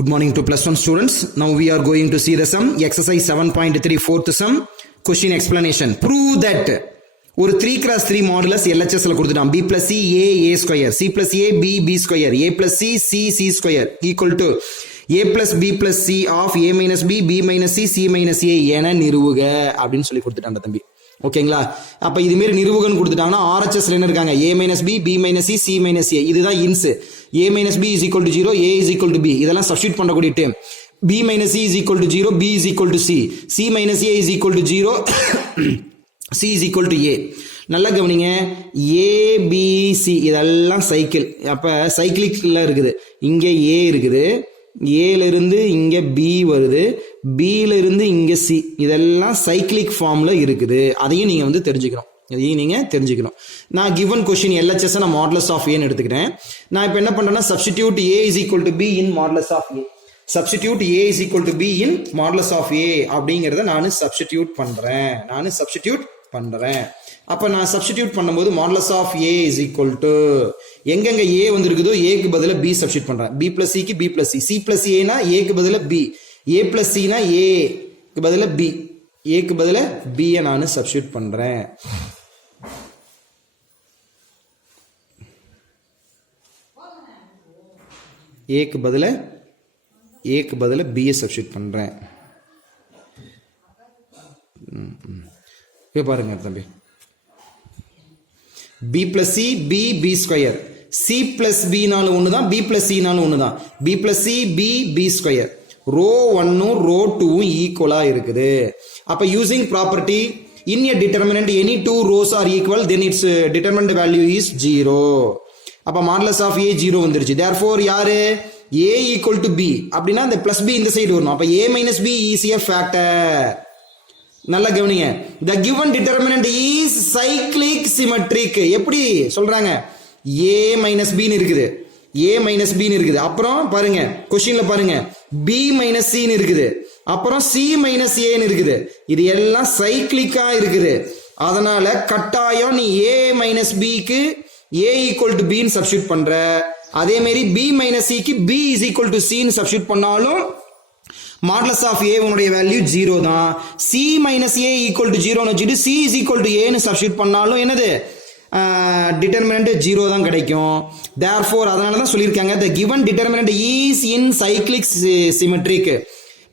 Good morning to plus 1 students. Now we are going to see the sum exercise 7.3 fourth sum question explanation. Prove that ஒரு 3x3 modulus LHS ல கொடுத்துட்டான் b plus c a square c plus a b square a plus c square equal to a plus b plus c of a minus b minus c minus a என நிறுவுக அப்படின்னு சொல்லி கொடுத்துட்டான் தம்பி. ஓகேங்களா? அப்ப இது மாதிரி நிறுவுகன்னு கொடுத்துட்டாங்கன்னா RHS ல என்ன இருக்காங்க a minus b minus c minus a இதுதான் இன்ஸ் a minus b is equal to 0 a is equal to b இதெல்லாம் சப்ஸ்டிட்யூட் பண்ணக்கூடிய term b minus c is equal to 0 b is equal to c minus a is equal to 0 c is equal to a. நல்லா கவனிங்க, a b c இதெல்லாம் cycle. அப்ப சைக்கிளிக்ல இருக்குது. இங்க a இருக்குது, a ல இருந்து இங்க b வருது, b ல இருந்து இங்க c இதெல்லாம் சைக்கிளிக் ஃபார்ம்ல இருக்குது. அதையும் நீங்க தெரிஞ்சுக்கணும். நான் given question LHS நான் modulus of a ன்னு எடுத்துக்கிறேன். நான் இப்போ என்ன பண்றேன்னா substitute a is equal to b in modulus of a. Substitute a is equal to b in modulus of a அப்படிங்கறத நான் substitute பண்றேன். அப்ப நான் substitute பண்ணும்போது modulus of a is equal to எங்கெங்க a வந்திருக்குதோ a க்கு பதிலா b substitute பண்றேன். b plus c க்கு b plus c plus a னா a க்கு பதிலா b, a plus c னா a க்கு பதிலா b, a க்கு பதிலா b யை நான் substitute பண்றேன். a க்கு பதிலா b யை சப்ஸ்டிட்யூட் பண்றேன். இப்போ பாருங்க தம்பி, b plus c b square, c plus b நாலும் ஒண்ணுதான், b plus c நாலும் ஒண்ணுதான், b plus c b square. Row 1 row 2 ஈக்குவலா இருக்குது. அப்ப using property in a determinant any two rows are equal then its determinant value is 0. அப்ப modulus of a 0 வந்துருச்சு. therefore யாரு a equal to b அப்படின்னா அந்த plus b இந்த side வரணும். அப்ப a minus b is a factor. நல்லா கவனிங்க, the given determinant is cyclic symmetric. எப்படி சொல்றாங்க? a minus b ன்னு இருக்குது, அப்புறம் பாருங்க क्वेश्चनல பாருங்க b minus c ன்னு இருக்குது, அப்புறம் c minus a ன்னு இருக்குது. இது எல்லாம் சைக்கிளிக்கா இருக்குது. அதனால கட்டாயம் நீ a minus b க்கு a equal to b ன்னு சப்ஸ்டிட்யூட் பண்ற. அதே மாதிரி b minus c க்கு b is equal to c ன்னு சப்ஸ்டிட்யூட் பண்ணாலும் modulus of a உன்னுடைய வேல்யூ 0 தான். c minus a equal to 0 ன்னு வச்சிட்டு c is equal to a ன்னு சப்ஸ்டிட்யூட் பண்ணாலும் என்னது determinant 0 தான் கிடைக்கும். therefore அதனால தான் சொல்லிருக்காங்க the given determinant is in cyclic symmetric.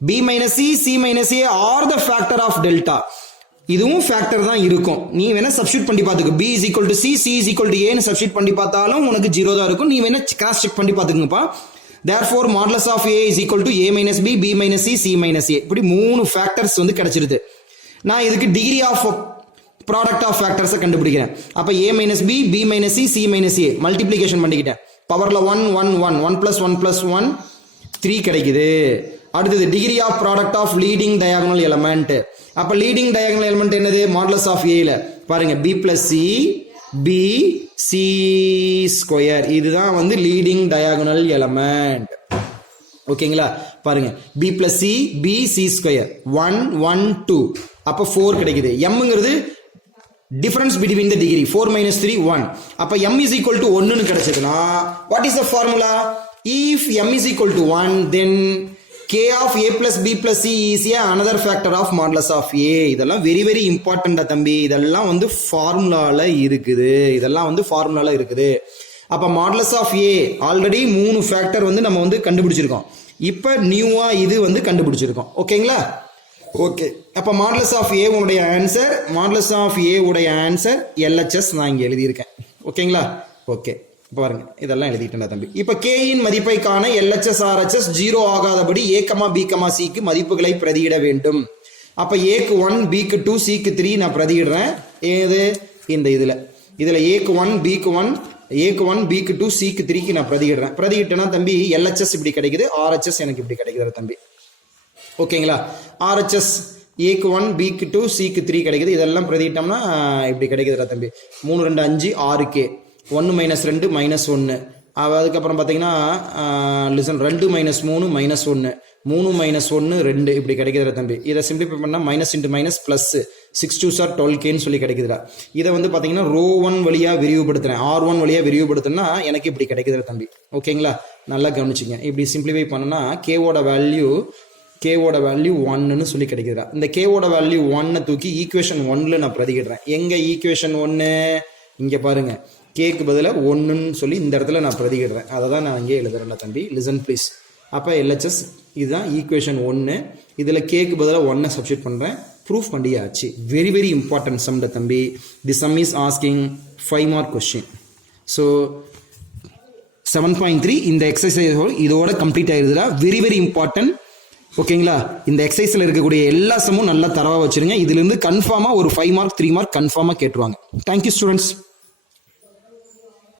b minus c c minus a are the factor of delta. இதுவும் ஃபேக்டர் தான் இருக்கும். நீ வேணா சப்ஸ்டிட்யூட் பண்ணி பாத்துக்க, b is equal to c c is equal to a ன்னு சப்ஸ்டிட்யூட் பண்ணி பார்த்தாலும் உனக்கு 0 தான் இருக்கும். நீ வேணா கிராஸ் செக் பண்ணி பாத்துக்கங்கப்பா. therefore modulus of a is equal to a minus b b minus c c minus a. இப்படி மூணு ஃபேக்டர்ஸ் வந்து கிடைச்சிருது. நான் இதுக்கு degree of product of factors கண்டுபிடிக்கிறேன். அப்ப a minus b b minus c c minus a multiplication பண்ணிக்கிட்டேன். பவர்ல 1 1 1 1 plus 1 plus 1 3 கிடைக்குது. அடுத்தது degree of product of leading diagonal element. அப்ப லீடிங் டயகோனல் எலிமெண்ட் என்னது? மாடுலஸ் ஆஃப் a ல பாருங்க b plus c b c square. இதுதான் வந்து leading diagonal element. ஓகேங்களா? பாருங்க b plus c b c square 1 1 2 அப்ப 4 கிடைக்குது. mங்கிறது difference between the degree 4 minus 3 1. அப்ப m is equal to 1 ன்னு கிடைச்சதுனா what is the formula? if m is equal to 1 then k of a plus b plus c is another factor of modulus of a. இதெல்லாம் very very இம்பார்ட்டன்டா தம்பி. இதெல்லாம் வந்து ஃபார்முலால இருக்குது. அப்ப modulus of a already 3 factor வந்து நம்ம வந்து கண்டுபிடிச்சிருக்கோம். இப்ப நியூவா இது வந்து கண்டுபிடிச்சிருக்கோம். ஓகேங்களா? ஓகே. அப்ப modulus of a உடைய ஆன்சர், modulus of a உடைய ஆன்சர் LHS நான் இங்க எழுதி இருக்கேன். ஓகேங்களா? ஓகே. பாருங்க இதெல்லாம் எழுதிட்டேன் தம்பி. இப்ப k இன் மதிப்பை காண LHS RHS 0 ஆகாதபடி a, b, c க்கு மதிப்புகளை பிரதியிட வேண்டும். அப்ப a க்கு 1 b க்கு 2 c க்கு 3 நான் பிரதியிடுறேன். ஏது இந்த இதுல a க்கு 1 b க்கு 1 a க்கு 1 b க்கு 2 c க்கு 3 க்கு நான் பிரதியிட்டேனா தம்பி LHS இப்படி கிடைக்குது, RHS எனக்கு இப்படி கிடைக்குது தம்பி. ஓகேங்களா? RHS a க்கு 1 b க்கு 2 c க்கு 3 கிடைக்குது. இதெல்லாம் பிரதியிட்டோம்னா இப்படி கிடைக்குதுடா தம்பி. 3 2 5 6k 1 minus 2 minus 1. அதுக்கப்புறம் பார்த்தீங்கன்னா லிசன் 2 minus 3 minus 1 3 மைனஸ் 1 2 இப்படி கிடைக்குதுடா தம்பி. இதை சிம்பிளிஃபை பண்ணால் minus into minus plus 6 2 sir 12Kன்னு சொல்லி கிடைக்குதுடா. இதை வந்து பார்த்தீங்கன்னா ரோ 1 வழியாக விரிவுபடுத்துறேன், R1 வழியாக விரிவுபடுத்தினா எனக்கு இப்படி கிடைக்குதுடா தம்பி. ஓகேங்களா, நல்லா கவனிச்சிங்க. இப்படி சிம்பிளிஃபை பண்ணனா கேவோட வேல்யூ 1ன்னு சொல்லி கிடைக்குதுடா. இந்த கேவோட வேல்யூ 1 தூக்கி ஈக்குவேஷன் 1ல் நான் பிரதிக்கிடுறேன். எங்கே ஈக்குவேஷன் 1 இங்கே பாருங்க, கேக்கு பதிலாக 1ன்னு சொல்லி இந்த இடத்துல நான் பிரதிக்கிடுறேன். அதை தான் நான் இங்கே எழுதுறேன்ல தம்பி. Listen please. அப்போ LHS இதுதான் ஈக்குவேஷன் 1. இதில் கேக்கு பதிலாக 1 சப்ஸ்டியூட் பண்ணுறேன். ப்ரூஃப் பண்ணியாச்சு. வெரி வெரி இம்பார்ட்டன்ட் சம் தம்பி. The sum is asking 5 mark question. So 7.3 இந்த எக்ஸசைஸ் இதோட கம்ப்ளீட் ஆயிருதுடா. Very very important. ஓகேங்களா, இந்த எக்ஸசைஸில் இருக்கக்கூடிய எல்லா சம்மும் நல்லா தரவாக வச்சுருங்க. இதுலேருந்து கன்ஃபார்மாக ஒரு 5 மார்க் 3 மார்க் கன்ஃபார்மாக கேட்டுருவாங்க. Thank you students.